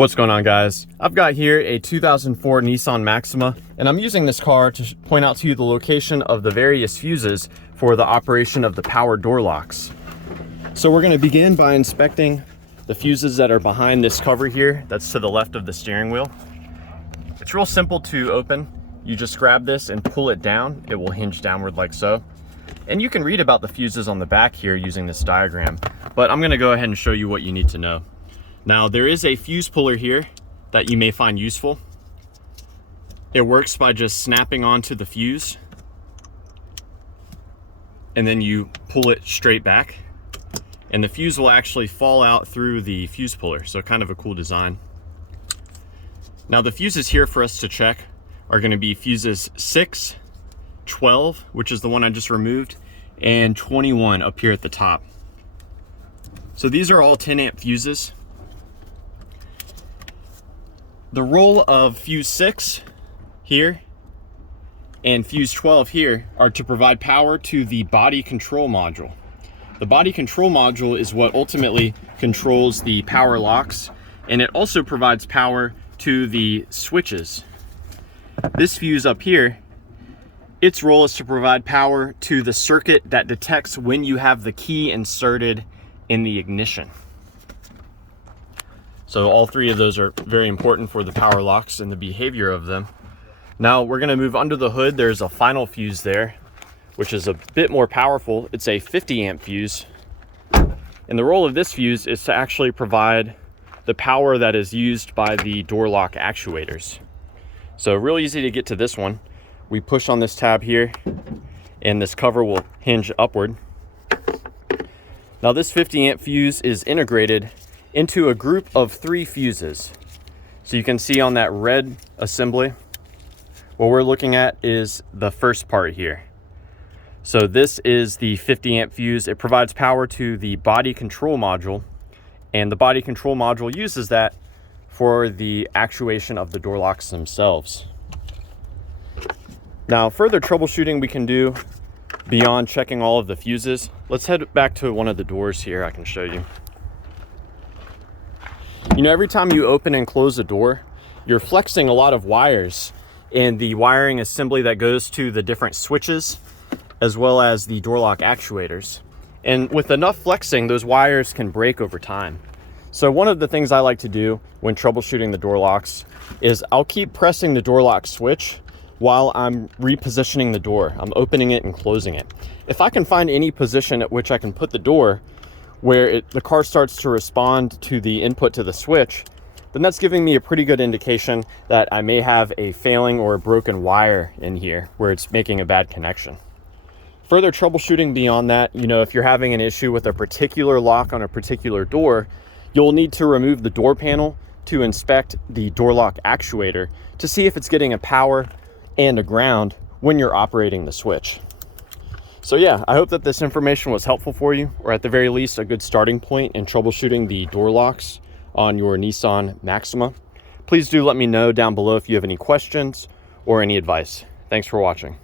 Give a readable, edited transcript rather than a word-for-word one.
What's going on, guys? I've got here a 2004 Nissan Maxima, and I'm using this car to point out to you the location of the various fuses for the operation of the power door locks. So we're going to begin by inspecting the fuses that are behind this cover here that's to the left of the steering wheel. It's real simple to open. You just grab this and pull it down. It will hinge downward like so. And you can read about the fuses on the back here using this diagram, but I'm going to go ahead and show you what you need to know. Now, there is a fuse puller here that you may find useful. It works by just snapping onto the fuse, and then you pull it straight back, and the fuse will actually fall out through the fuse puller, so kind of a cool design. Now, the fuses here for us to check are going to be fuses 6, 12, which is the one I just removed, and 21 up here at the top. So these are all 10 amp fuses. The role of fuse 6 here and fuse 12 here are to provide power to the body control module. The body control module is what ultimately controls the power locks, and it also provides power to the switches. This fuse up here, its role is to provide power to the circuit that detects when you have the key inserted in the ignition. So all three of those are very important for the power locks and the behavior of them. Now we're gonna move under the hood. There's a final fuse there, which is a bit more powerful. It's a 50 amp fuse. And the role of this fuse is to actually provide the power that is used by the door lock actuators. So real easy to get to this one. We push on this tab here and this cover will hinge upward. Now this 50 amp fuse is integrated into a group of 3 fuses. So you can see on that red assembly, what we're looking at is the first part here. So this is the 50 amp fuse. It provides power to the body control module, and the body control module uses that for the actuation of the door locks themselves. Now, further troubleshooting we can do beyond checking all of the fuses. Let's head back to one of the doors here. I can show you. You know, every time you open and close a door, you're flexing a lot of wires and the wiring assembly that goes to the different switches, as well as the door lock actuators. And with enough flexing, those wires can break over time. So one of the things I like to do when troubleshooting the door locks is I'll keep pressing the door lock switch while I'm repositioning the door. I'm opening it and closing it. If I can find any position at which I can put the door where the car starts to respond to the input to the switch, then that's giving me a pretty good indication that I may have a failing or a broken wire in here where it's making a bad connection. Further troubleshooting beyond that, you know, if you're having an issue with a particular lock on a particular door, you'll need to remove the door panel to inspect the door lock actuator to see if it's getting a power and a ground when you're operating the switch. So yeah, I hope that this information was helpful for you, or at the very least a good starting point in troubleshooting the door locks on your Nissan Maxima. Please do let me know down below if you have any questions or any advice. Thanks for watching.